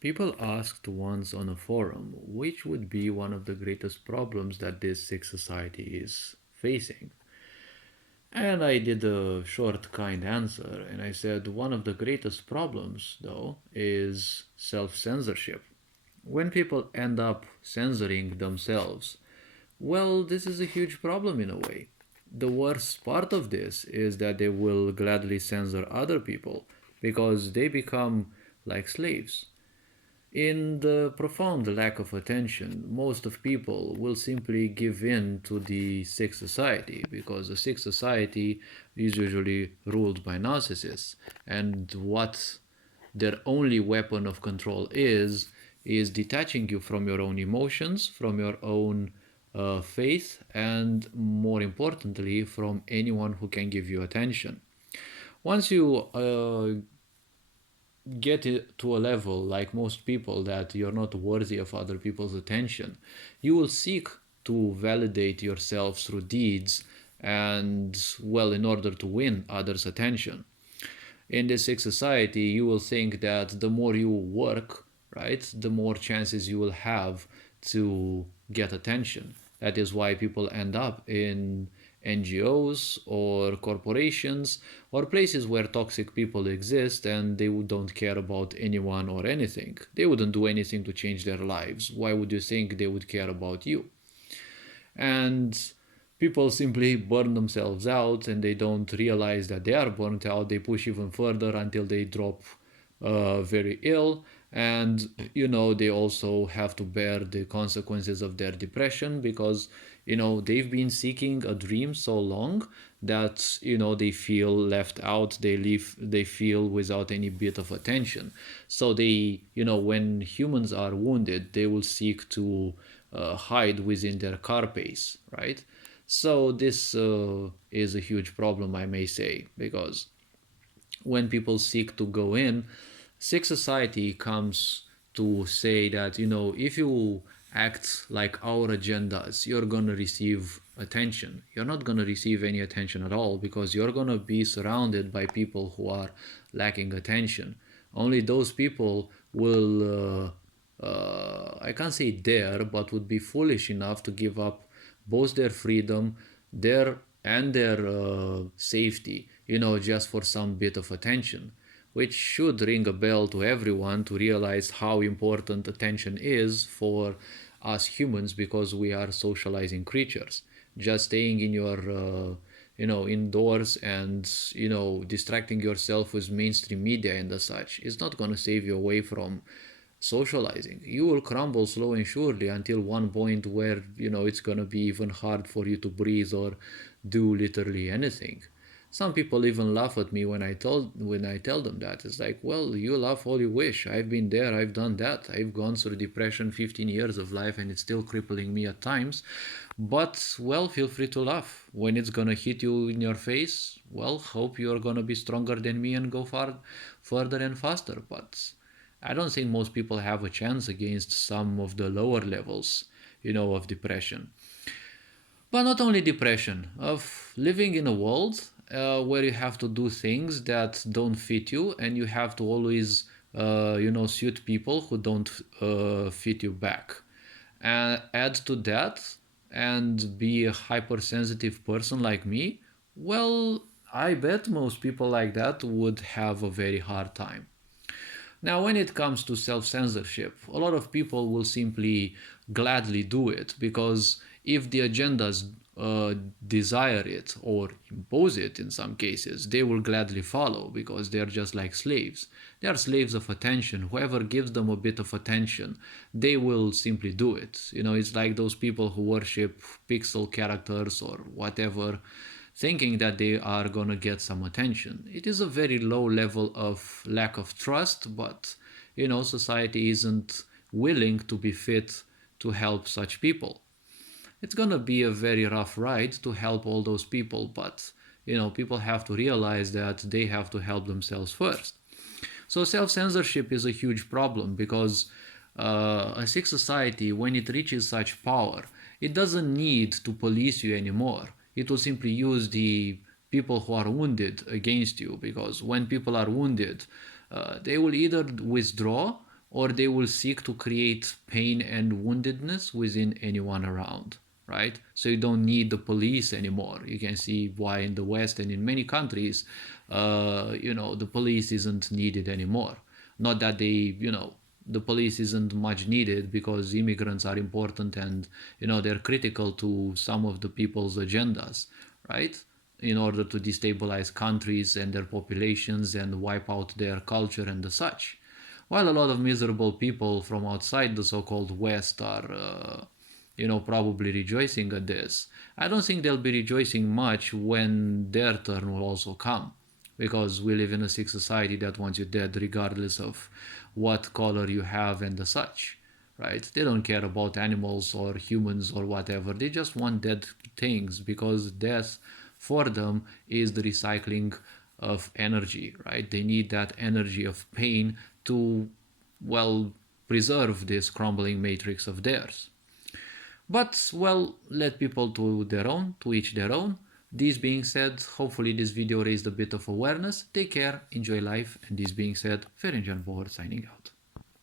People asked once on a forum which would be one of the greatest problems that this sick society is facing. And I did a short, kind answer, and I said one of the greatest problems, though, is self censorship. When people end up censoring themselves, well, this is a huge problem in a way. The worst part of this is that they will gladly censor other people because they become like slaves. In the profound lack of attention, most of people will simply give in to the sick society because the sick society is usually ruled by narcissists, and what their only weapon of control is detaching you from your own emotions, from your own faith, and more importantly, from anyone who can give you attention. Once you get it to a level like most people that you're not worthy of other people's attention, you will seek to validate yourself through deeds and, well, in order to win others' attention. In this sick society, you will think that the more you work, right, the more chances you will have to get attention. That is why people end up in NGOs or corporations or places where toxic people exist and they don't care about anyone or anything. They wouldn't do anything to change their lives. Why would you think they would care about you? And people simply burn themselves out and they don't realize that they are burnt out. They push even further until they drop very ill, and they also have to bear the consequences of their depression because they've been seeking a dream so long that they feel left out. They feel without any bit of attention. So they, when humans are wounded, they will seek to hide within their carapace, right? So this is a huge problem, I may say, because when people seek to go in, sick society comes to say that, if you act like our agendas, you're going to receive attention. You're not going to receive any attention at all because you're going to be surrounded by people who are lacking attention. Only those people will, I can't say dare, but would be foolish enough to give up both their freedom, their safety, just for some bit of attention, which should ring a bell to everyone to realize how important attention is for us humans because we are socializing creatures. Just staying in your indoors and distracting yourself with mainstream media and the such is not going to save you away from socializing. You will crumble slow and surely until one point where it's gonna be even hard for you to breathe or do literally anything. Some people even laugh at me when I tell them that. It's like, well, you laugh all you wish. I've been there, I've done that. I've gone through depression 15 years of life and it's still crippling me at times. But well, feel free to laugh. When it's gonna hit you in your face, well, hope you're gonna be stronger than me and go further and faster. But I don't think most people have a chance against some of the lower levels, of depression. But not only depression, of living in a world where you have to do things that don't fit you and you have to always, suit people who don't fit you back. And add to that and be a hypersensitive person like me, well, I bet most people like that would have a very hard time. Now, when it comes to self censorship, a lot of people will simply gladly do it because if the agendas desire it or impose it in some cases, they will gladly follow because they're just like slaves. They are slaves of attention. Whoever gives them a bit of attention, they will simply do it. It's like those people who worship pixel characters or whatever, thinking that they are going to get some attention. It is a very low level of lack of trust, but society isn't willing to be fit to help such people. It's going to be a very rough ride to help all those people, but people have to realize that they have to help themselves first. So self censorship is a huge problem because a sick society, when it reaches such power, it doesn't need to police you anymore. It will simply use the people who are wounded against you because when people are wounded, they will either withdraw or they will seek to create pain and woundedness within anyone around, right? So you don't need the police anymore. You can see why in the West and in many countries, the police isn't needed anymore. Not that the police isn't much needed, because immigrants are important, and they're critical to some of the people's agendas, right? In order to destabilize countries and their populations and wipe out their culture and the such. While a lot of miserable people from outside the so-called West are, probably rejoicing at this, I don't think they'll be rejoicing much when their turn will also come, because we live in a sick society that wants you dead regardless of what color you have and the such, right? They don't care about animals or humans or whatever. They just want dead things, because death for them is the recycling of energy, right? They need that energy of pain to, well, preserve this crumbling matrix of theirs. But, well, let people to each their own. This being said, hopefully this video raised a bit of awareness. Take care, enjoy life, and this being said, Ferenc Bohr signing out.